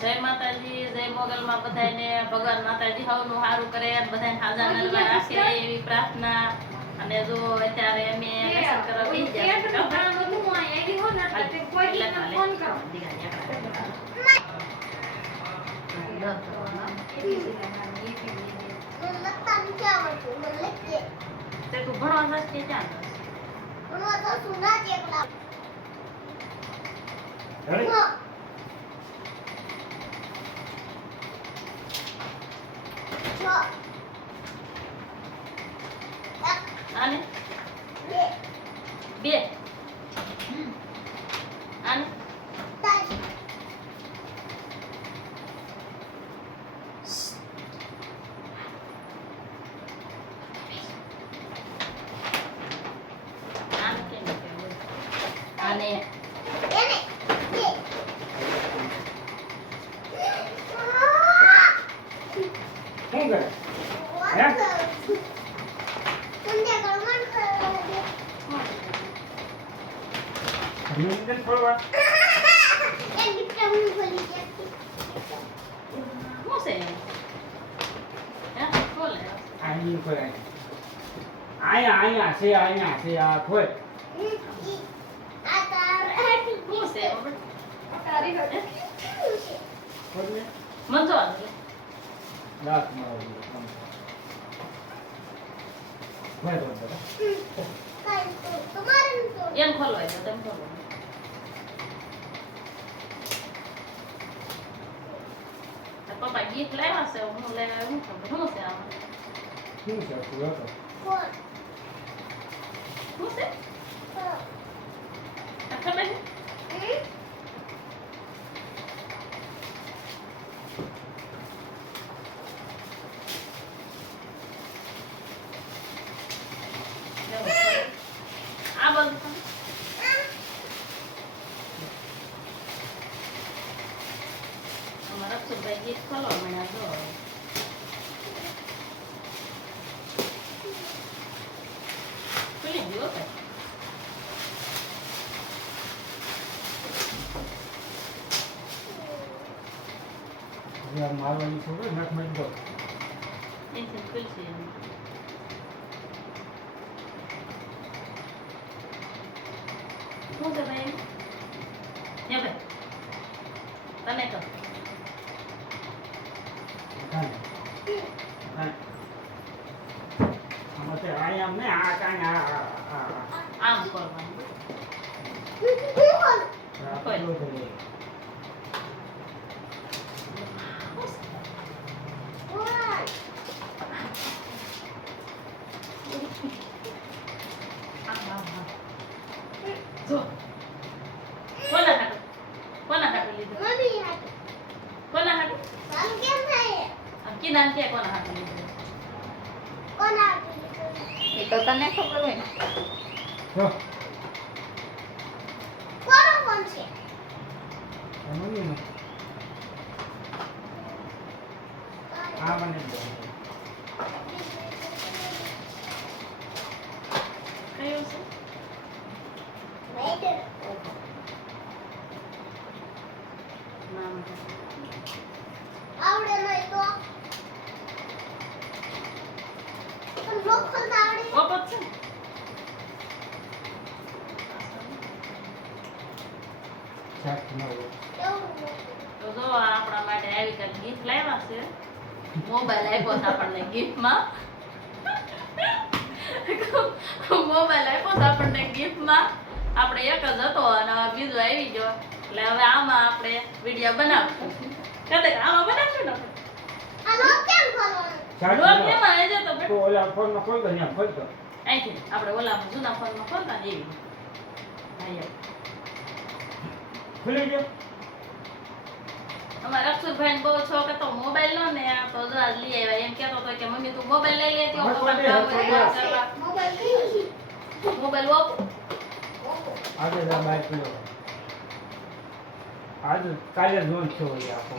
જય માતાજી જય મોગલમાં બધાને ભગવાન માતાજી સૌનું સારું કરે બધાને હાજા નરવા રાખે એવી પ્રાર્થના. અને જો અત્યારે અમે લેસન કરવા બેસી ગયા ભણવા નથી કે આને? બે. આને? આને કેમ કહેવું? આને શું કરે નિંદન ફોડવા શું છે હે બોલે આઈ ફોડે આયા આયા છે આયા છે આ ફોડ શું છે ફોડ ને મંજો આવે દાંત મારો ફોડ એમ ખોલવાય તો તેમ ખોલો પપ્પા ગીત લાવ્યા છે હું લઈને આવ્યો ખબર શું છે આમાં શું છે તું હતો શું છે આ ખબર છે આ બધું અમારા અક્ષરભાઈ ગીત ખોલો મને જો ખુલી ગયું હવે આ મારવાની છોડે નખ મત દો. એનથી ખુલશે એમ. શું છે ભાઈ? તમે ભાઈ તને કહો કાંઈ કાંઈ આમાં તે આયા આમ ને આ કાંઈ આમ કરવાનું. કોના હાથે? કોના હાથે? કોના હાટુ આમ કીધા કે કોના હાટુ લીધું એ તો તને ખબર હોય ને? જો સમજ્યું ને? આ મને. છે. આવડે નહીં તો. પણ લોખંડ આવડે છે તો જો આપણા માટે આવી કંઈક ગીત લાવ્યા છે. મોબાઈલ આપ્યો છે આપણને ગિફ્ટમાં મોબાઈલ આપ્યો છે આપણને ગિફ્ટમાં આપણે એક જ હતો અને હવે બીજો આવી ગયો. એટલે હવે આમાં આપણે વીડિયો બનાવશું. કદાચ આમાં બનાવશું ને? કેમ કરવાનું લોક મારો. એમાં આવી તો તો બેઠો. ઓલા ફોનમાં ખોલ દો ત્યાં ખોલ દો. અહીંથી આપણે ઓલામાં જૂના ફોનમાં ખોલતા ને એવી હા એમ. ખુલી ગયો અમારા અક્ષરભાઈ ને બહુ શોખ હતો મોબાઈલ નો ને આ તો જો લઈ આવ્યા એમ કહેતો હતો કે મમ્મી તું મોબાઈલ લઈ લેતી હો. મોબાઈલ કઈ આજે જ બાઈક લ્યો. આજે કાલે જ છો થયો